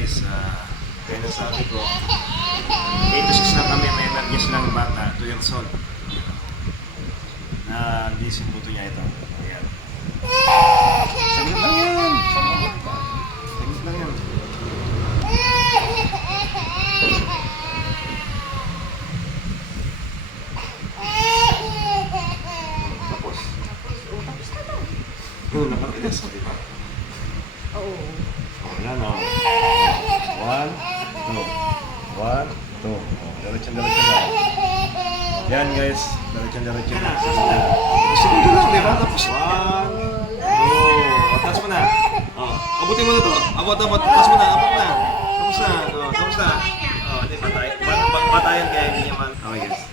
guys, kaya nasabi ko, 8 to 6 lang kami, may emergency lang yung bata, 2 years old. Na gising buto niya ito. Ayan. Saglit lang yan! Saglit lang yan. Tapos. Nakatigas, di ba? Oo. Wala na. 1, 2. 1, 2. Diretso na. Yan guys, diretso na. Segundo lang, di ba? Tapos 1, 2. Taas mo na. Abutin mo na to. Abot. Taas mo na. Abot na. Tapos na. Tapos na. Di ba tayo? Batayan kaya hindi niya man. Okay guys.